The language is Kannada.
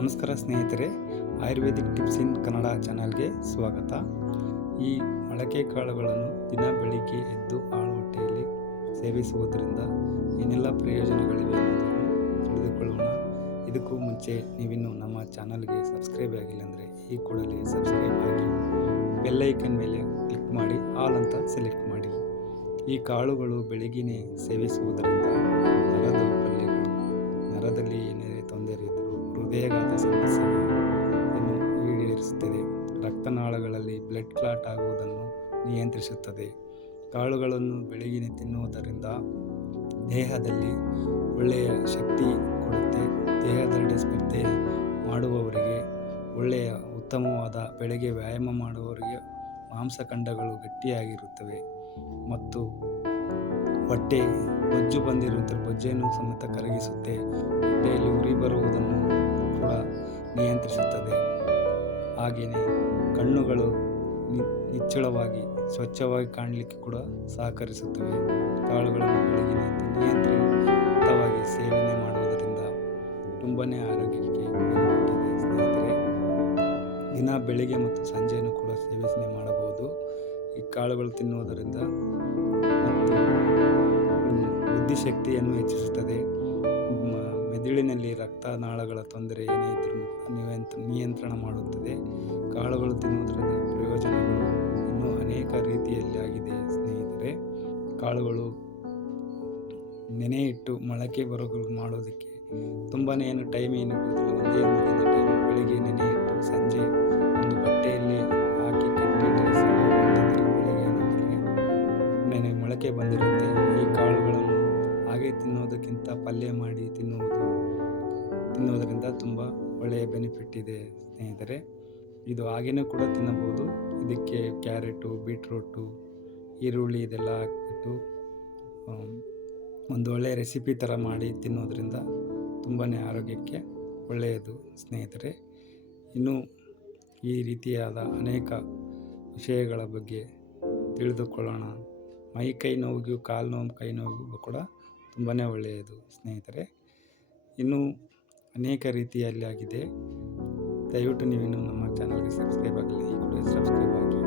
ನಮಸ್ಕಾರ ಸ್ನೇಹಿತರೆ, ಆಯುರ್ವೇದಿಕ್ ಟಿಪ್ಸ್ ಇನ್ ಕನ್ನಡ ಚಾನಲ್ಗೆ ಸ್ವಾಗತ. ಈ ಮೊಳಕೆ ಕಾಳುಗಳನ್ನು ದಿನ ಬೆಳಿಗ್ಗೆ ಎದ್ದು ಆಳು ಹೊಟ್ಟೆಯಲ್ಲಿ ಸೇವಿಸುವುದರಿಂದ ಏನೆಲ್ಲ ಪ್ರಯೋಜನಗಳಿವೆ ಅನ್ನೋದನ್ನು ತಿಳಿದುಕೊಳ್ಳೋಣ. ಇದಕ್ಕೂ ಮುಂಚೆ ನೀವಿನ್ನೂ ನಮ್ಮ ಚಾನಲ್ಗೆ ಸಬ್ಸ್ಕ್ರೈಬ್ ಆಗಿಲ್ಲ ಅಂದರೆ ಈ ಕೂಡಲೇ ಸಬ್ಸ್ಕ್ರೈಬ್ ಆಗಿ ಬೆಲ್ಲೈಕನ್ ಮೇಲೆ ಕ್ಲಿಕ್ ಮಾಡಿ ಆಲ್ ಅಂತ ಸೆಲೆಕ್ಟ್ ಮಾಡಿ. ಈ ಕಾಳುಗಳು ಬೆಳಗಿನೇ ಸೇವಿಸುವುದರಿಂದ ನರ ದೌರ್ಬಲ್ಯಗಳು, ನರದಲ್ಲಿ ಏನೇ ತೊಂದರೆ ಇದ್ದರೂ, ಹೃದಯಾಘಾತ ಸಮಸ್ಯೆಯನ್ನು ಈಡೇರಿಸುತ್ತದೆ. ರಕ್ತನಾಳಗಳಲ್ಲಿ ಬ್ಲಡ್ ಕ್ಲಾಟ್ ಆಗುವುದನ್ನು ನಿಯಂತ್ರಿಸುತ್ತದೆ. ಕಾಳುಗಳನ್ನು ಬೆಳಗಿನ ತಿನ್ನುವುದರಿಂದ ದೇಹದಲ್ಲಿ ಒಳ್ಳೆಯ ಶಕ್ತಿ ಕೊಡುತ್ತೆ. ದೇಹದೆಡೆ ಸ್ಪರ್ಧೆ ಮಾಡುವವರಿಗೆ ಒಳ್ಳೆಯ ಉತ್ತಮವಾದ, ಬೆಳಗ್ಗೆ ವ್ಯಾಯಾಮ ಮಾಡುವವರಿಗೆ ಮಾಂಸಖಂಡಗಳು ಗಟ್ಟಿಯಾಗಿರುತ್ತವೆ ಮತ್ತು ಹೊಟ್ಟೆ ಬೊಜ್ಜು ಬಂದಿರುವಂಥ ಬೊಜ್ಜನ್ನು ಸಮೇತ ಕರಗಿಸುತ್ತೆ. ಹೊಟ್ಟೆಯಲ್ಲಿ ಉರಿ ಬರುವುದನ್ನು ಕೂಡ ನಿಯಂತ್ರಿಸುತ್ತದೆ. ಹಾಗೆಯೇ ಕಣ್ಣುಗಳು ನಿಚ್ಚಳವಾಗಿ ಸ್ವಚ್ಛವಾಗಿ ಕಾಣಲಿಕ್ಕೆ ಕೂಡ ಸಹಕರಿಸುತ್ತವೆ. ಕಾಳುಗಳನ್ನು ಬೆಳಗಿನ ನಿಯಂತ್ರಿತವಾಗಿ ಸೇವನೆ ಮಾಡುವುದರಿಂದ ತುಂಬಾ ಆರೋಗ್ಯಕ್ಕೆ ಬೆನಿಫಿಟ್ ಇದೆ ಸ್ನೇಹಿತರೆ. ದಿನ ಬೆಳಿಗ್ಗೆ ಮತ್ತು ಸಂಜೆಯನ್ನು ಕೂಡ ಸೇವನೆ ಮಾಡಬಹುದು. ಈ ಕಾಳುಗಳು ತಿನ್ನುವುದರಿಂದ ಮತ್ತು ಬುದ್ಧಿಶಕ್ತಿಯನ್ನು ಹೆಚ್ಚಿಸುತ್ತದೆ. ಮೆದುಳಿನಲ್ಲಿ ರಕ್ತನಾಳಗಳ ತೊಂದರೆ ಏನೇ ಇದ್ದರೂ ನಿಯಂತ್ರಣ ಮಾಡುತ್ತದೆ. ಕಾಳುಗಳು ತಿನ್ನುವುದರಿಂದ ಪ್ರಯೋಜನಗಳು ಇನ್ನೂ ಅನೇಕ ರೀತಿಯಲ್ಲಿ ಆಗಿದೆ ಸ್ನೇಹಿತರೆ. ಕಾಳುಗಳು ನೆನೆ ಇಟ್ಟು ಮೊಳಕೆ ಮಾಡೋದಕ್ಕೆ ತುಂಬಾ ಏನು ಟೈಮ್ ಏನು ಇರುವುದಿಲ್ಲ. ಒಂದೇ ಒಂದು ದಿನ ಟೈಮ್, ಬೆಳಿಗ್ಗೆ ನೆನೆ ಇಟ್ಟು ಸಂಜೆ ಒಂದು ಬಟ್ಟೆಯಲ್ಲಿ ಹಾಕಿ ಕಟ್ಟಿಟ್ಟರೆ ಬೆಳಗ್ಗೆ ಮೊಳಕೆ ಬಂದಿರುತ್ತೆ. ಈ ಕಾಳುಗಳನ್ನು ಹಾಗೆ ತಿನ್ನುವುದಕ್ಕಿಂತ ಪಲ್ಯ ಮಾಡಿ ತಿನ್ನುವುದರಿಂದ ತುಂಬ ಒಳ್ಳೆಯ ಬೆನಿಫಿಟ್ ಇದೆ ಸ್ನೇಹಿತರೆ. ಇದು ಹಾಗೇನೂ ಕೂಡ ತಿನ್ನಬಹುದು. ಇದಕ್ಕೆ ಕ್ಯಾರೆಟು, ಬೀಟ್ರೂಟು, ಈರುಳ್ಳಿ ಇದೆಲ್ಲ ಹಾಕಿಬಿಟ್ಟು ಒಂದು ಒಳ್ಳೆಯ ರೆಸಿಪಿ ಥರ ಮಾಡಿ ತಿನ್ನೋದ್ರಿಂದ ತುಂಬಾ ಆರೋಗ್ಯಕ್ಕೆ ಒಳ್ಳೆಯದು ಸ್ನೇಹಿತರೆ. ಇನ್ನೂ ಈ ರೀತಿಯಾದ ಅನೇಕ ವಿಷಯಗಳ ಬಗ್ಗೆ ತಿಳಿದುಕೊಳ್ಳೋಣ. ಮೈ ಕೈ ನೋವಿಗೂ, ಕಾಲು ನೋವು, ಕೈ ನೋವಿಗೂ ಕೂಡ ತುಂಬಾ ಒಳ್ಳೆಯದು ಸ್ನೇಹಿತರೆ. ಇನ್ನೂ ಅನೇಕ ರೀತಿಯಲ್ಲಿ ಆಗಿದೆ. ದಯವಿಟ್ಟು ನೀವಿನ್ನೂ ನಮ್ಮ ಚಾನಲ್ಗೆ ಸಬ್ಸ್ಕ್ರೈಬ್ ಆಗಿಲ್ಲ, ಈ ಕೂಡ ಸಬ್ಸ್ಕ್ರೈಬ್ ಆಗಿ.